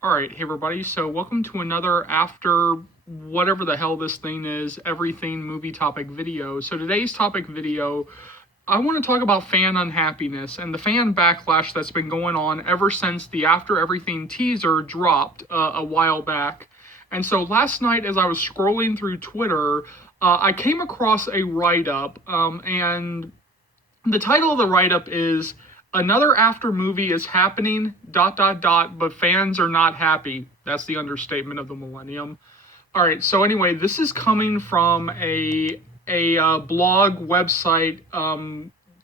All right, hey everybody. So welcome to another after whatever the hell this thing is, everything movie topic video. So today's topic video, I want to talk about fan unhappiness and the fan backlash that's been going on ever since the After Everything teaser dropped a while back. And so last night, as I was scrolling through Twitter, I came across a write up, and the title of the write up is Another After Movie is Happening, but fans are not happy. That's the understatement of the millennium. All right, so anyway, this is coming from a blog website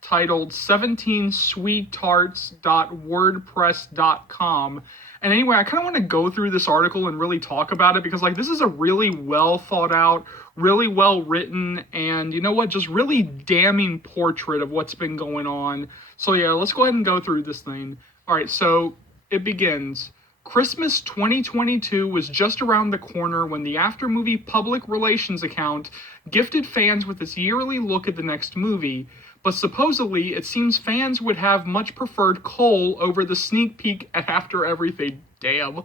titled 17sweetarts.wordpress.com. And anyway, I kind of want to go through this article and really talk about it because, like, this is a really well thought out, really well written, and you know what, just really damning portrait of what's been going on. So, yeah, let's go ahead and go through this thing. All right, so it begins. Christmas 2022 was just around the corner when the After Movie public relations account gifted fans with its yearly look at the next movie. But supposedly, it seems fans would have much preferred Cole over the sneak peek at After Everything. Damn,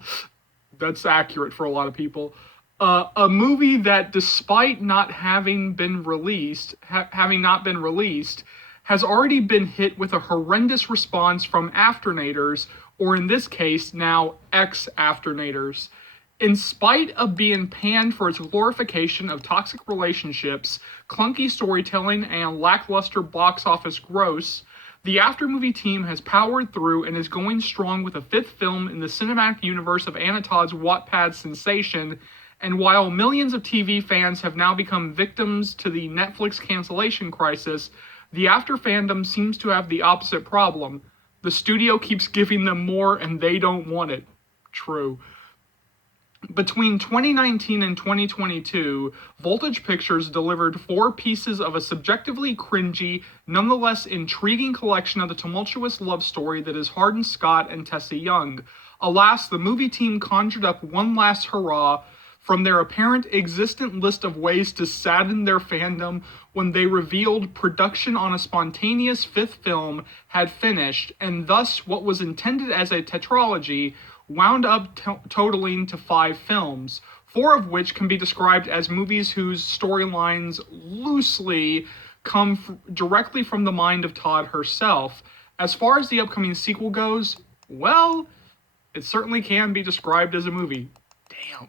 that's accurate for a lot of people. A movie that, despite not having been released, having not been released, has already been hit with a horrendous response from afternators, or in this case, now ex-afternators. In spite of being panned for its glorification of toxic relationships, clunky storytelling, and lackluster box office gross, the Aftermovie team has powered through and is going strong with a fifth film in the cinematic universe of Anna Todd's Wattpad sensation. And while millions of TV fans have now become victims to the Netflix cancellation crisis, the After fandom seems to have the opposite problem. The studio keeps giving them more and they don't want it. True. Between 2019 and 2022, Voltage Pictures delivered four pieces of a subjectively cringy, nonetheless intriguing collection of the tumultuous love story that is Hardin Scott and Tessa Young. Alas, the movie team conjured up one last hurrah from their apparent existent list of ways to sadden their fandom when they revealed production on a spontaneous fifth film had finished, and thus what was intended as a tetralogy wound up totaling to five films, four of which can be described as movies whose storylines loosely come directly from the mind of Todd herself. As far as the upcoming sequel goes, well, it certainly can be described as a movie. Damn.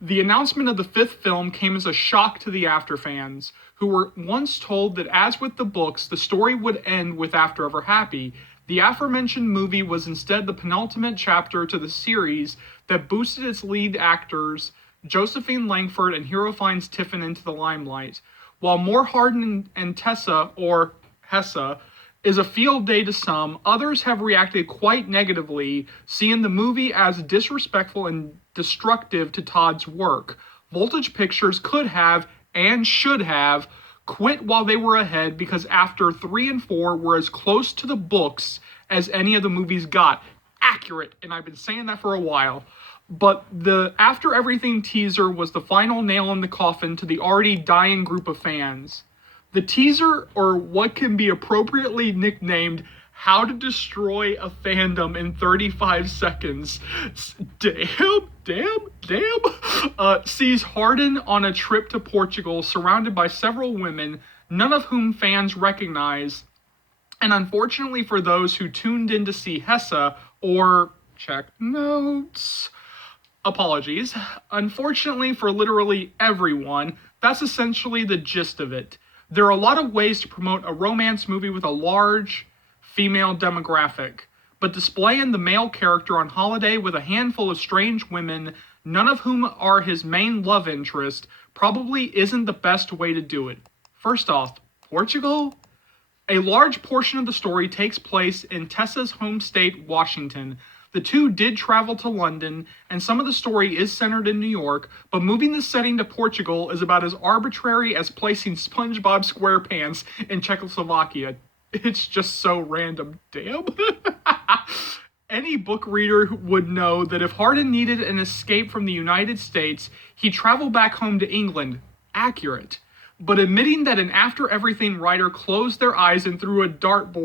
The announcement of the fifth film came as a shock to the After fans, who were once told that, as with the books, the story would end with After Ever Happy. The aforementioned movie was instead the penultimate chapter to the series that boosted its lead actors, Josephine Langford and Hero Finds Tiffin, into the limelight. While More Hardin and Tessa, or Hessa, is a field day to some, others have reacted quite negatively, seeing the movie as disrespectful and destructive to Todd's work. Voltage Pictures could have, and should have, quit while they were ahead because After 3 and 4 were as close to the books as any of the movies got. Accurate, and I've been saying that for a while. But the After Everything teaser was the final nail in the coffin to the already dying group of fans. The teaser, or what can be appropriately nicknamed How to Destroy a Fandom in 35 Seconds, sees Hardin on a trip to Portugal surrounded by several women, none of whom fans recognize. And unfortunately for those who tuned in to see Hessa, or check notes, apologies, unfortunately for literally everyone, that's essentially the gist of it. There are a lot of ways to promote a romance movie with a large female demographic, but displaying the male character on holiday with a handful of strange women, none of whom are his main love interest, probably isn't the best way to do it. First off, Portugal? A large portion of the story takes place in Tessa's home state, Washington. The two did travel to London, and some of the story is centered in New York, but moving the setting to Portugal is about as arbitrary as placing SpongeBob SquarePants in Czechoslovakia. It's just so random. Damn. Any book reader would know that if Hardin needed an escape from the United States, he'd travel back home to England. Accurate. But admitting that an After Everything writer closed their eyes and threw a dart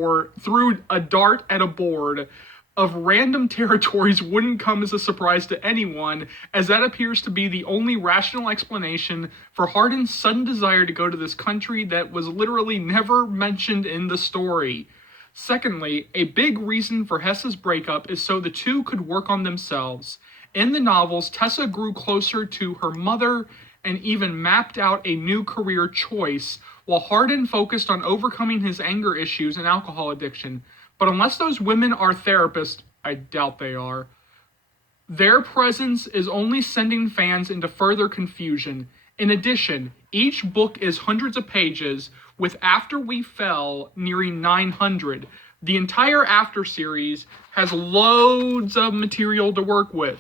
at a board of random territories wouldn't come as a surprise to anyone, as that appears to be the only rational explanation for Hardin's sudden desire to go to this country that was literally never mentioned in the story. Secondly, a big reason for Hessa's breakup is so the two could work on themselves. In the novels, Tessa grew closer to her mother and even mapped out a new career choice, while Hardin focused on overcoming his anger issues and alcohol addiction. But unless those women are therapists, I doubt they are, their presence is only sending fans into further confusion. In addition, each book is hundreds of pages, with After We Fell nearing 900. The entire After series has loads of material to work with.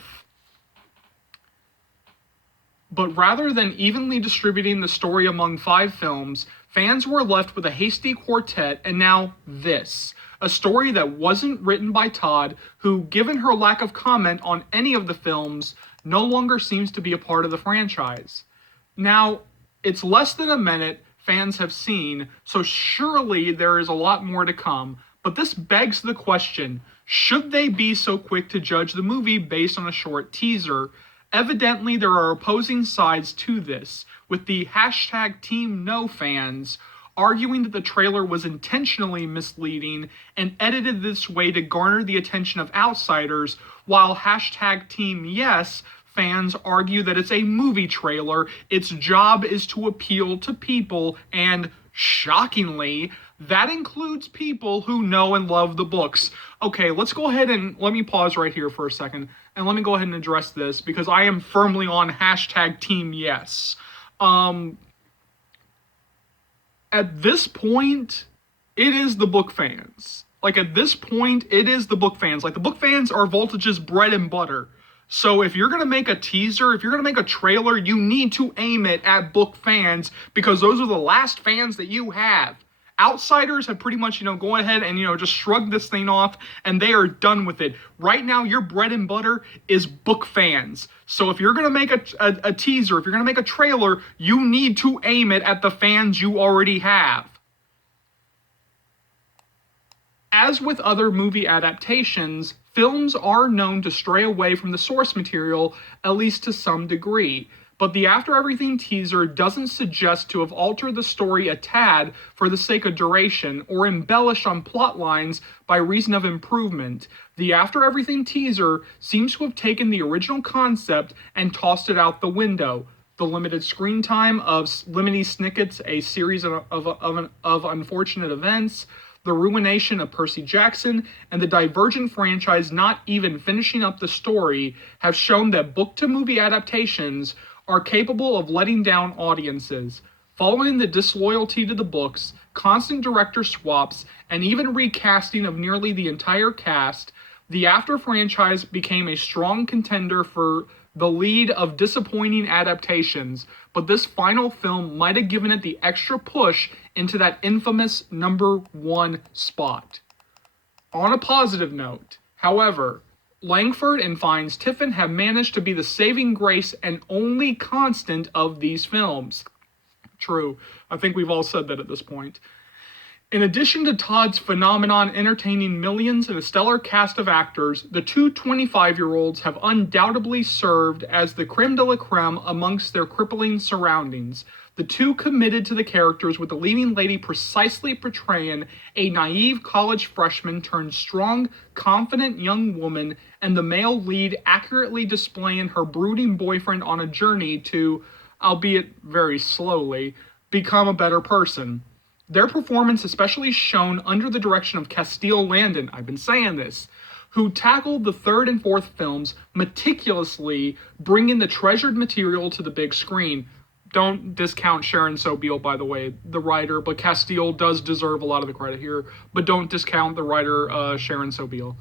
But rather than evenly distributing the story among 5 films, fans were left with a hasty quartet and now this. A story that wasn't written by Todd, who, given her lack of comment on any of the films, no longer seems to be a part of the franchise. Now, it's less than a minute fans have seen, so surely there is a lot more to come, but this begs the question, should they be so quick to judge the movie based on a short teaser? Evidently, there are opposing sides to this, with the hashtag Team No fans arguing that the trailer was intentionally misleading and edited this way to garner the attention of outsiders, while hashtag Team Yes fans argue that it's a movie trailer, its job is to appeal to people, and shockingly, that includes people who know and love the books. Okay, let's go ahead and let me pause right here for a second, and let me go ahead and address this, because I am firmly on hashtag Team Yes. At this point, it is the book fans. At this point, it is the book fans. The book fans are Voltage's bread and butter. So if you're going to make a teaser, if you're going to make a trailer, you need to aim it at book fans, because those are the last fans that you have. Outsiders have pretty much, go ahead and, just shrug this thing off, and they are done with it. Right now, your bread and butter is book fans. So if you're going to make a teaser, if you're going to make a trailer, you need to aim it at the fans you already have. As with other movie adaptations, films are known to stray away from the source material, at least to some degree. But the After Everything teaser doesn't suggest to have altered the story a tad for the sake of duration, or embellished on plot lines by reason of improvement. The After Everything teaser seems to have taken the original concept and tossed it out the window. The limited screen time of Lemony Snicket's A Series of Unfortunate Events, the ruination of Percy Jackson, and the Divergent franchise not even finishing up the story have shown that book-to-movie adaptations are capable of letting down audiences. Following the disloyalty to the books, constant director swaps, and even recasting of nearly the entire cast, the After franchise became a strong contender for the lead of disappointing adaptations, but this final film might have given it the extra push into that infamous number 1 spot. On a positive note, however, Langford and Fiennes Tiffin have managed to be the saving grace and only constant of these films. True, I think we've all said that at this point. In addition to Todd's phenomenon entertaining millions and a stellar cast of actors, the two 25-year-olds have undoubtedly served as the creme de la creme amongst their crippling surroundings. The two committed to the characters, with the leading lady precisely portraying a naive college freshman turned strong, confident young woman, and the male lead accurately displaying her brooding boyfriend on a journey to, albeit very slowly, become a better person. Their performance especially shown under the direction of Castile Landon, I've been saying this, who tackled the third and fourth films meticulously, bringing the treasured material to the big screen. Don't discount Sharon Sobel, by the way, the writer, but Castile does deserve a lot of the credit here, but don't discount the writer, Sharon Sobel.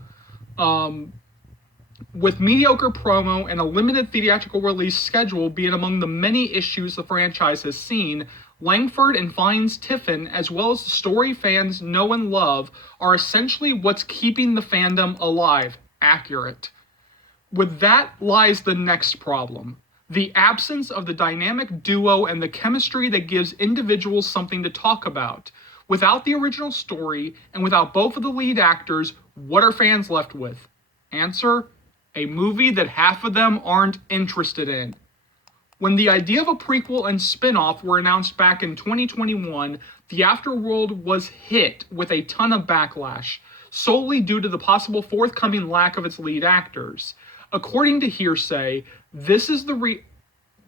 With mediocre promo and a limited theatrical release schedule being among the many issues the franchise has seen, Langford and Fiennes Tiffin, as well as the story fans know and love, are essentially what's keeping the fandom alive. Accurate. With that lies the next problem. The absence of the dynamic duo and the chemistry that gives individuals something to talk about. Without the original story, and without both of the lead actors, What are fans left with? Answer: a movie that half of them aren't interested in. When the idea of a prequel and spin-off were announced back in 2021, the Afterworld was hit with a ton of backlash, solely due to the possible forthcoming lack of its lead actors. According to hearsay, this is the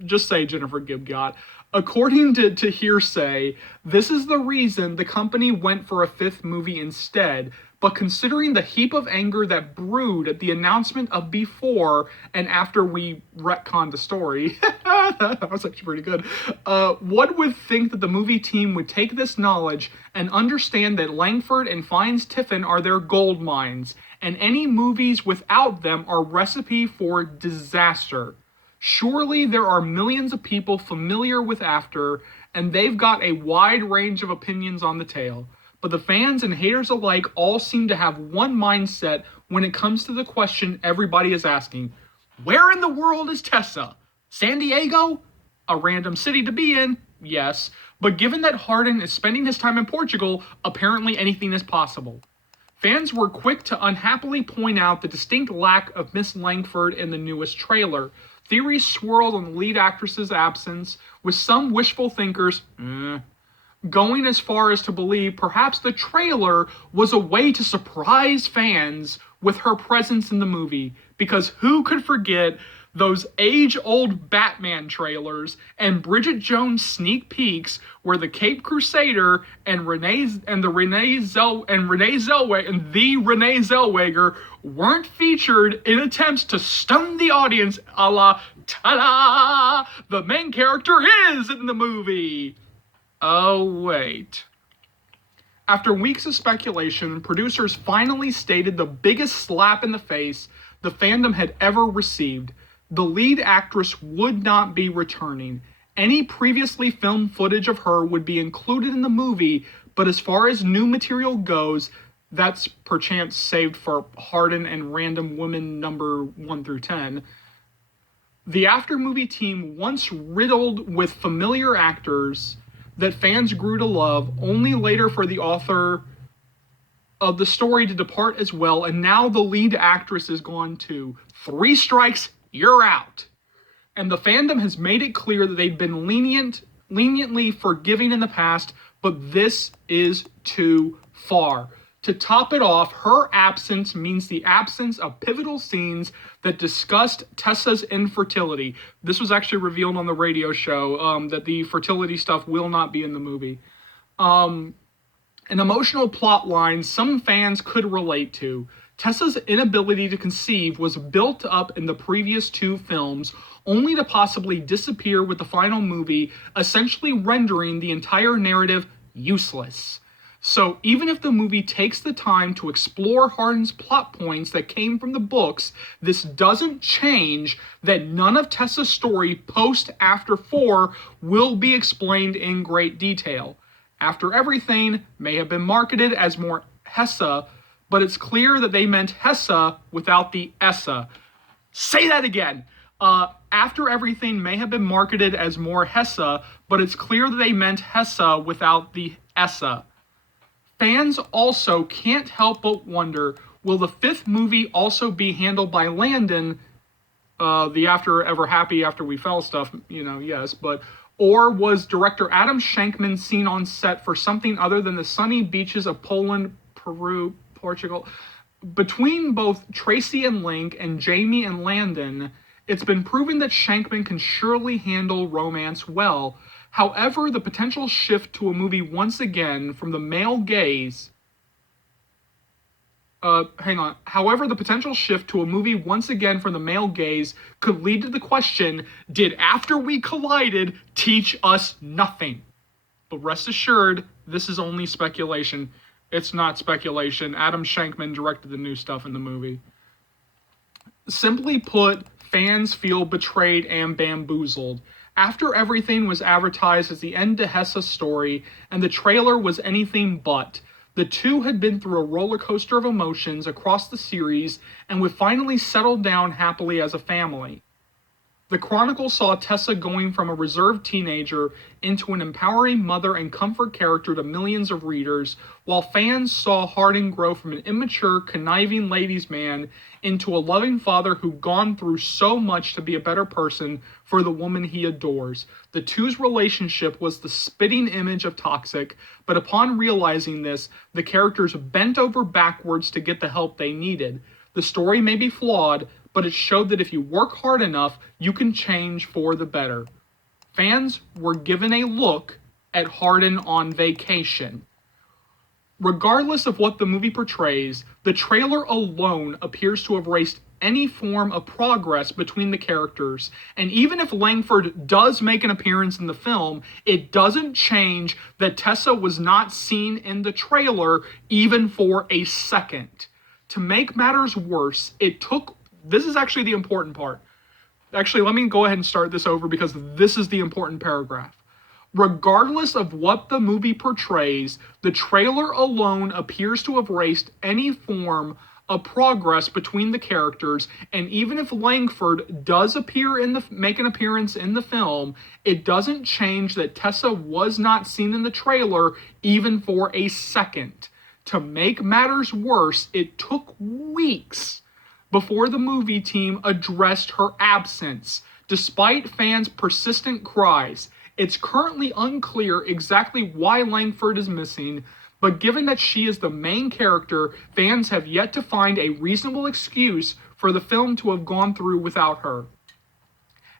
just say Jennifer Gibgot. According to hearsay, this is the reason the company went for a fifth movie instead. But considering the heap of anger that brewed at the announcement of before and after we retconned the story, that was actually pretty good, one would think that the movie team would take this knowledge and understand that Langford and Fiennes Tiffin are their gold mines, and any movies without them are recipe for disaster. Surely there are millions of people familiar with After, and they've got a wide range of opinions on the tale. But the fans and haters alike all seem to have one mindset when it comes to the question everybody is asking. Where in the world is Tessa? San Diego? A random city to be in? Yes. But given that Harden is spending his time in Portugal, apparently anything is possible. Fans were quick to unhappily point out the distinct lack of Miss Langford in the newest trailer. Theories swirled on the lead actress's absence, with some wishful thinkers going as far as to believe perhaps the trailer was a way to surprise fans with her presence in the movie, because who could forget those age-old Batman trailers and Bridget Jones sneak peeks where the Cape Crusader and Renee Zellweger weren't featured in attempts to stun the audience, a la ta-da! The main character is in the movie. Oh, wait. After weeks of speculation, producers finally stated the biggest slap in the face the fandom had ever received. The lead actress would not be returning. Any previously filmed footage of her would be included in the movie, but as far as new material goes, that's perchance saved for Harden and random women number 1 through 10. The After movie team, once riddled with familiar actors that fans grew to love, only later for the author of the story to depart as well, and now the lead actress is gone too. 3 strikes, you're out. And the fandom has made it clear that they've been leniently forgiving in the past, but this is too far. To top it off, her absence means the absence of pivotal scenes that discussed Tessa's infertility. This was actually revealed on the radio show, that the fertility stuff will not be in the movie. An emotional plot line some fans could relate to. Tessa's inability to conceive was built up in the previous 2 films, only to possibly disappear with the final movie, essentially rendering the entire narrative useless. So even if the movie takes the time to explore Harden's plot points that came from the books, this doesn't change that none of Tessa's story post After 4 will be explained in great detail. After Everything may have been marketed as more Hessa, but it's clear that they meant Hessa without the Essa. Say that again. After Everything may have been marketed as more Hessa, but it's clear that they meant Hessa without the Essa. Fans also can't help but wonder, will the 5th movie also be handled by Landon, the After Ever Happy After We Fell stuff, yes, but, or was director Adam Shankman seen on set for something other than the sunny beaches of Poland, Peru, Portugal? Between both Tracy and Link and Jamie and Landon, it's been proven that Shankman can surely handle romance well. However, the potential shift to a movie once again from the male gaze However, the potential shift to a movie once again from the male gaze could lead to the question, did After We Collided teach us nothing? But rest assured, this is only speculation. It's not speculation. Adam Shankman directed the new stuff in the movie. Simply put, fans feel betrayed and bamboozled. After Everything was advertised as the end to Hessa's story, and the trailer was anything but. The 2 had been through a roller coaster of emotions across the series, and would finally settle down happily as a family. The Chronicle saw Tessa going from a reserved teenager into an empowering mother and comfort character to millions of readers, while fans saw Hardin grow from an immature, conniving ladies' man into a loving father who'd gone through so much to be a better person for the woman he adores. The two's relationship was the spitting image of toxic, but upon realizing this, the characters bent over backwards to get the help they needed. The story may be flawed, but it showed that if you work hard enough, you can change for the better. Fans were given a look at Hardin on vacation. Regardless of what the movie portrays, the trailer alone appears to have erased any form of progress between the characters, and even if Langford does make an appearance in the film, it doesn't change that Tessa was not seen in the trailer even for a second. To make matters worse, this is actually the important part. Actually, let me go ahead and start this over because this is the important paragraph. Regardless of what the movie portrays, the trailer alone appears to have erased any form of progress between the characters, and even if Langford does make an appearance in the film, it doesn't change that Tessa was not seen in the trailer even for a second. To make matters worse, it took weeks before the movie team addressed her absence, despite fans' persistent cries. It's currently unclear exactly why Langford is missing, but given that she is the main character, fans have yet to find a reasonable excuse for the film to have gone through without her.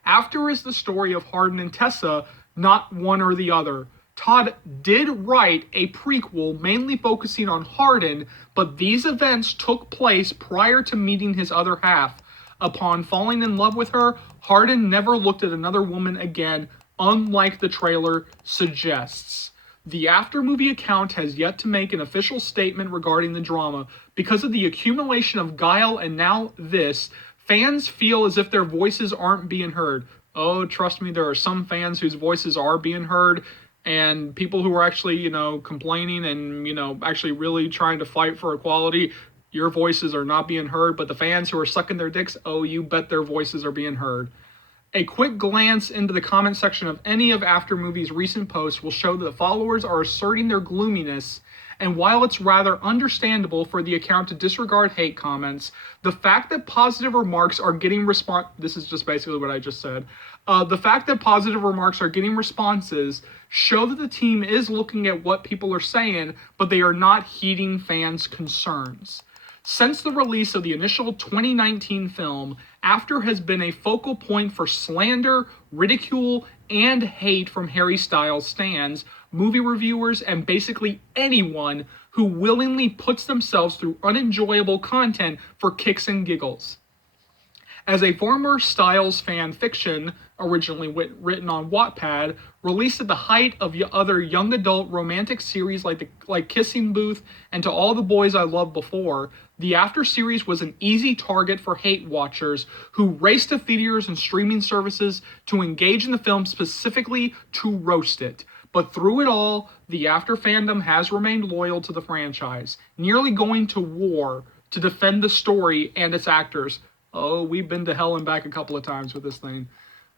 After is the story of Hardin and Tessa, not one or the other. Todd did write a prequel mainly focusing on Hardin, but these events took place prior to meeting his other half. Upon falling in love with her, Hardin never looked at another woman again, unlike the trailer suggests. The after-movie account has yet to make an official statement regarding the drama. Because of the accumulation of guile and now this, fans feel as if their voices aren't being heard. Oh, trust me, there are some fans whose voices are being heard, and people who are actually, complaining and, actually really trying to fight for equality, your voices are not being heard. But the fans who are sucking their dicks, oh, you bet their voices are being heard. A quick glance into the comment section of any of Aftermovie's recent posts will show that followers are asserting their gloominess, and while it's rather understandable for the account to disregard hate comments, the fact that positive remarks are getting this is just basically what I just said. The fact that positive remarks are getting responses show that the team is looking at what people are saying, but they are not heeding fans' concerns. Since the release of the initial 2019 film, After has been a focal point for slander, ridicule, and hate from Harry Styles stans, movie reviewers, and basically anyone who willingly puts themselves through unenjoyable content for kicks and giggles. As a former Styles fan fiction, originally written on Wattpad, released at the height of other young adult romantic series like Kissing Booth and To All the Boys I Loved Before, the After series was an easy target for hate watchers who raced to theaters and streaming services to engage in the film specifically to roast it. But through it all, the After fandom has remained loyal to the franchise, nearly going to war to defend the story and its actors. Oh, we've been to hell and back a couple of times with this thing.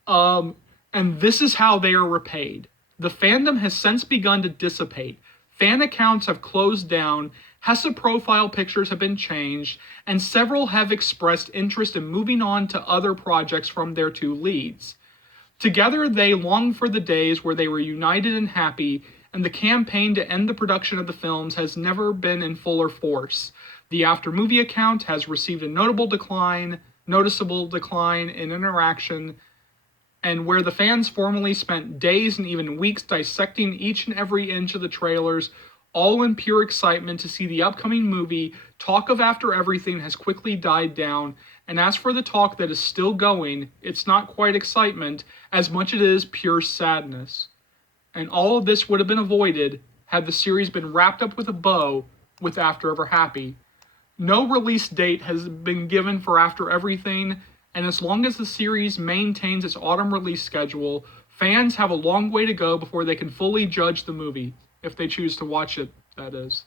And this is how they are repaid. The fandom has since begun to dissipate. Fan accounts have closed down, Hesse profile pictures have been changed, and several have expressed interest in moving on to other projects from their two leads. Together, they long for the days where they were united and happy, and the campaign to end the production of the films has never been in fuller force. The After movie account has received a noticeable decline in interaction, and where the fans formerly spent days and even weeks dissecting each and every inch of the trailers, all in pure excitement to see the upcoming movie, talk of After Everything has quickly died down, and as for the talk that is still going, it's not quite excitement as much as it is pure sadness. And all of this would have been avoided had the series been wrapped up with a bow with After Ever Happy. No release date has been given for After Everything, and as long as the series maintains its autumn release schedule, fans have a long way to go before they can fully judge the movie, if they choose to watch it, that is.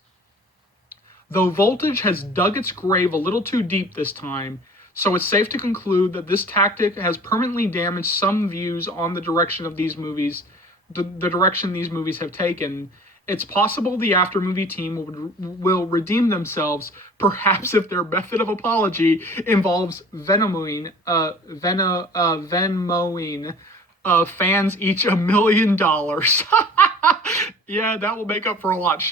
Though Voltage has dug its grave a little too deep this time, So it's safe to conclude that this tactic has permanently damaged some views on the direction of these movies, the direction these movies have taken. It's possible the after movie team will redeem themselves, perhaps if their method of apology involves Venmoing fans each $1 million. Yeah, that will make up for a lot of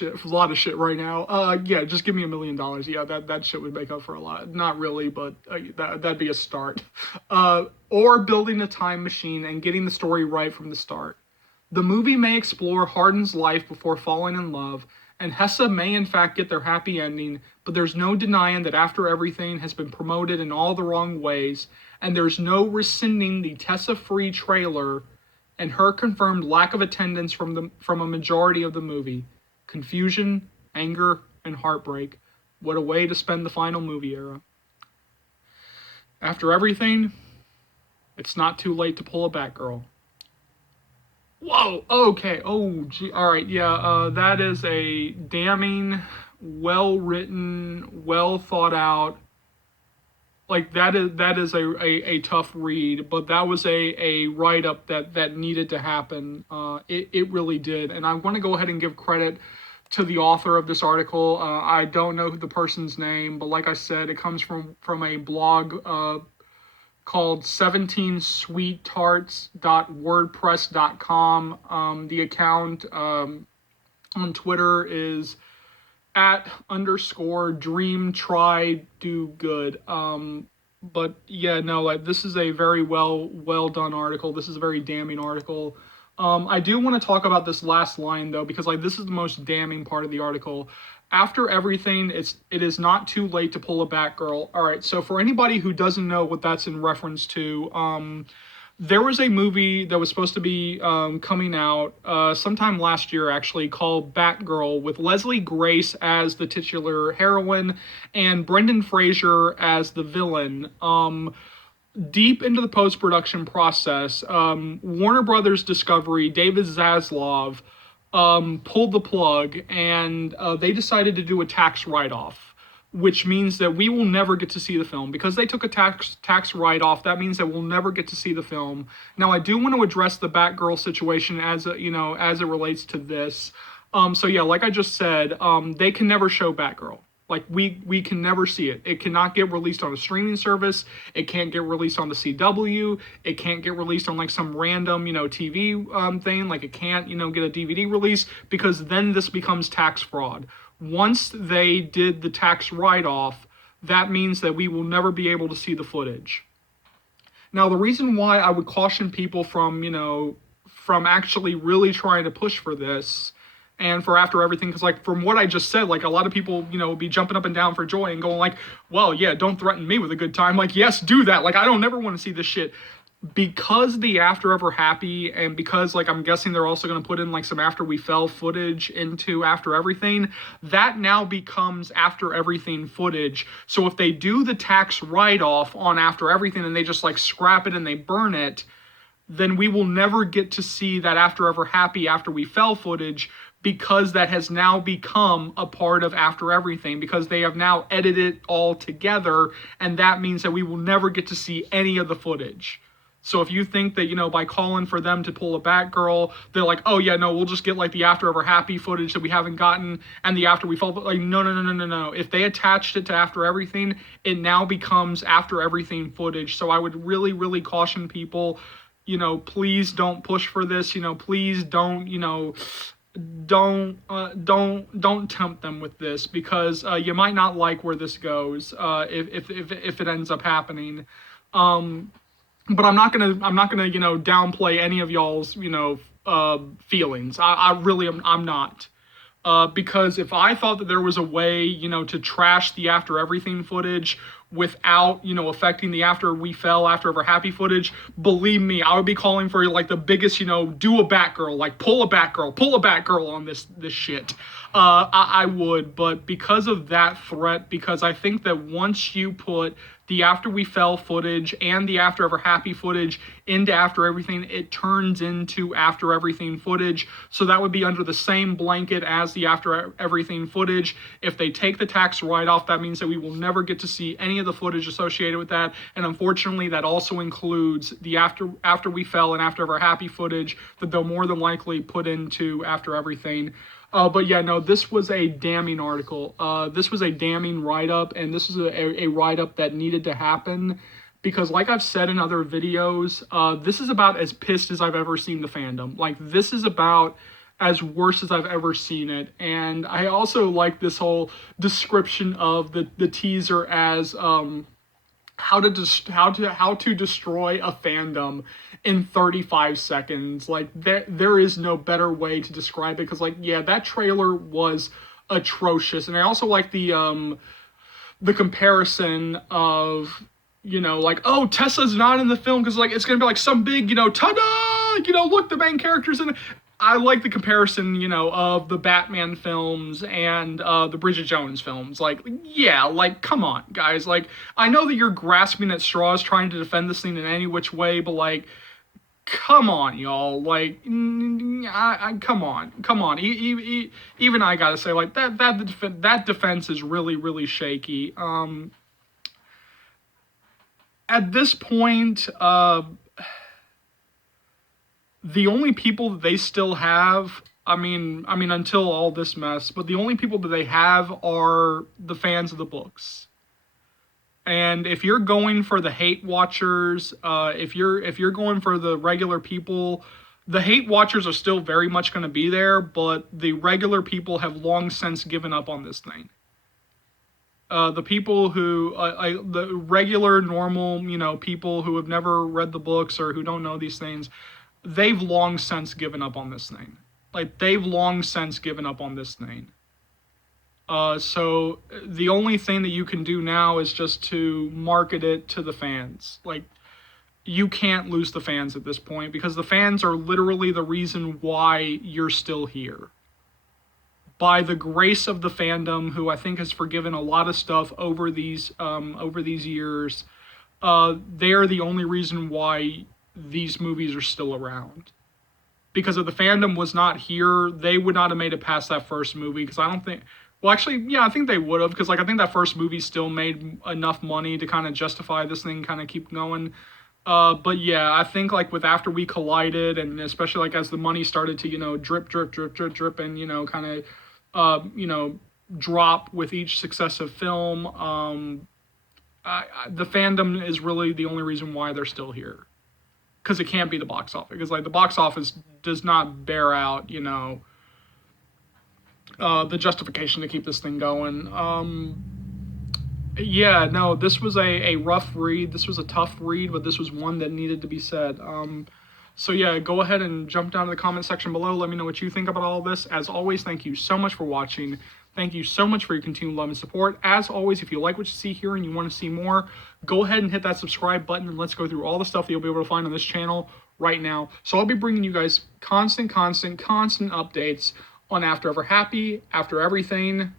shit right now. Yeah, just give me $1 million. Yeah, that shit would make up for a lot. Not really, but that'd be a start. Or building a time machine and getting the story right from the start. The movie may explore Hardin's life before falling in love, and Hessa may in fact get their happy ending, but there's no denying that After Everything has been promoted in all the wrong ways, and there's no rescinding the Tessa free trailer and her confirmed lack of attendance from a majority of the movie. Confusion, anger, and heartbreak. What a way to spend the final movie era. After Everything, it's not too late to pull a Batgirl. Whoa, okay, oh, gee, alright, yeah, that is a damning, well-written, well-thought-out, like, that is a tough read, but that was a write-up that needed to happen. It really did, and I want to go ahead and give credit to the author of this article. I don't know the person's name, but like I said, it comes from a blog called 17sweettarts.wordpress.com. The account on Twitter is @_dream try do good. But yeah, no, like, this is a very well done article. This is a very damning article. I do want to talk about this last line though, because like this is the most damning part of the article. After Everything, it is not too late to pull a Batgirl. All right, so for anybody who doesn't know what that's in reference to, there was a movie that was supposed to be coming out sometime last year, actually, called Batgirl, with Leslie Grace as the titular heroine and Brendan Fraser as the villain. Deep into the post-production process, Warner Brothers Discovery, David Zaslav, pulled the plug, and they decided to do a tax write-off, which means that we will never get to see the film. Because they took a tax write-off, that means that we'll never get to see the film. Now, I do want to address the Batgirl situation as it relates to this. So yeah, like I just said, they can never show Batgirl. Like, we can never see it. It cannot get released on a streaming service. It can't get released on the CW. It can't get released on, like, some random, TV thing. Like, it can't, get a DVD release, because then this becomes tax fraud. Once they did the tax write-off, that means that we will never be able to see the footage. Now, the reason why I would caution people from actually really trying to push for this and for After Everything, because, like, from what I just said, like, a lot of people, be jumping up and down for joy and going like, well, yeah, don't threaten me with a good time. Like, yes, do that. Like, I don't never want to see this shit. Because the After Ever Happy, and because, like, I'm guessing they're also going to put in, like, some After We Fell footage into After Everything, that now becomes After Everything footage. So if they do the tax write-off on After Everything and they just, like, scrap it and they burn it, then we will never get to see that After Ever Happy, After We Fell footage, because that has now become a part of After Everything, because they have now edited it all together, and that means that we will never get to see any of the footage. So if you think that, by calling for them to pull a Batgirl, they're like, oh yeah, no, we'll just get, like, the After Ever Happy footage that we haven't gotten, and the After We Fell, like, no. If they attached it to After Everything, it now becomes After Everything footage. So I would really, really caution people, please don't push for this, please don't tempt them with this, because you might not like where this goes if it ends up happening. But I'm not gonna downplay any of y'all's feelings. I really am. I'm not. Because if I thought that there was a way, to trash the After Everything footage without, affecting the After We Fell, After Ever Happy footage, believe me, I would be calling for, like, the biggest, do a Batgirl, like, pull a Batgirl on this shit. I would, but because of that threat, because I think that once you put the After We Fell footage and the After Ever Happy footage into After Everything, it turns into After Everything footage. So that would be under the same blanket as the After Everything footage. If they take the tax write-off, that means that we will never get to see any of the footage associated with that. And unfortunately, that also includes the After We Fell and After Ever Happy footage that they'll more than likely put into After Everything. But yeah, no, this was a damning article. This was a damning write-up, and this was a write-up that needed to happen because, like I've said in other videos, this is about as pissed as I've ever seen the fandom. Like, this is about as worse as I've ever seen it. And I also like this whole description of the teaser as how to destroy a fandom in 35 seconds. Like, there is no better way to describe it, because, like, yeah, that trailer was atrocious. And I also like the comparison of, you know, like, oh, Tessa's not in the film because, like, it's gonna be like some big, you know, ta-da, you know, look, the main character's in it. I like the comparison, you know, of the Batman films and the Bridget Jones films. Like, yeah, like, come on, guys. Like, I know that you're grasping at straws trying to defend this thing in any which way, but, like, come on, y'all. Like, come on. Even I gotta say, like, that defense is really, really shaky. At this point, the only people that they still have, I mean, until all this mess, but the only people that they have are the fans of the books. And if you're going for the hate watchers, if you're going for the regular people, the hate watchers are still very much going to be there, but the regular people have long since given up on this thing. The people who, the regular, normal, you know, people who have never read the books or who don't know these things, they've long since given up on this thing. Like, they've long since given up on this thing. So the only thing that you can do now is just to market it to the fans. Like, you can't lose the fans at this point, because the fans are literally the reason why you're still here. By the grace of the fandom, who I think has forgiven a lot of stuff over these years, they are the only reason why these movies are still around. Because if the fandom was not here, they would not have made it past that first movie. Because I don't think, well, actually, yeah, I think they would have. Because, like, I think that first movie still made enough money to kind of justify this thing kind of keep going. But yeah, I think, like, with After We Collided, and especially, like, as the money started to, you know, drip, and, you know, kind of, you know, drop with each successive film, the fandom is really the only reason why they're still here. Because it can't be the box office. Because, like, the box office does not bear out, you know, the justification to keep this thing going. Yeah, no, this was a rough read. This was a tough read, but this was one that needed to be said. So yeah, go ahead and jump down to the comment section below. Let me know what you think about all this. As always, thank you so much for watching. Thank you so much for your continued love and support. As always, if you like what you see here and you want to see more, go ahead and hit that subscribe button, and let's go through all the stuff that you'll be able to find on this channel right now. So I'll be bringing you guys constant updates on After Ever Happy, After Everything,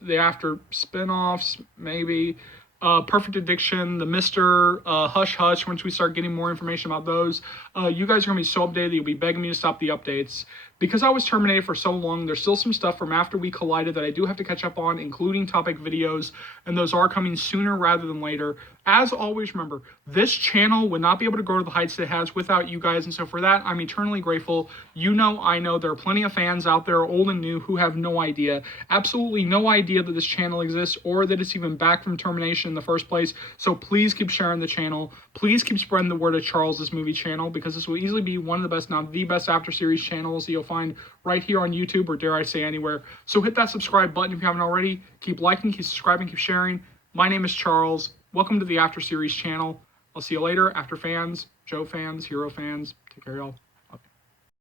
the After spin-offs, maybe, Perfect Addiction, the Mr. Hush Hush, once we start getting more information about those. You guys are going to be so updated that you'll be begging me to stop the updates. Because I was terminated for so long, there's still some stuff from After We Collided that I do have to catch up on, including topic videos, and those are coming sooner rather than later. As always, remember, this channel would not be able to grow to the heights that it has without you guys, and so for that, I'm eternally grateful. You know, I know, there are plenty of fans out there, old and new, who have no idea, absolutely no idea that this channel exists, or that it's even back from termination in the first place. So please keep sharing the channel. Please keep spreading the word of Charles's Movie Channel, because this will easily be one of the best, not the best, after series channels that you'll find right here on YouTube, or dare I say anywhere. So hit that subscribe button if you haven't already. Keep liking, keep subscribing, keep sharing. My name is Charles. Welcome to the After Series channel. I'll see you later, After fans, Joe fans, Hero fans. Take care, y'all.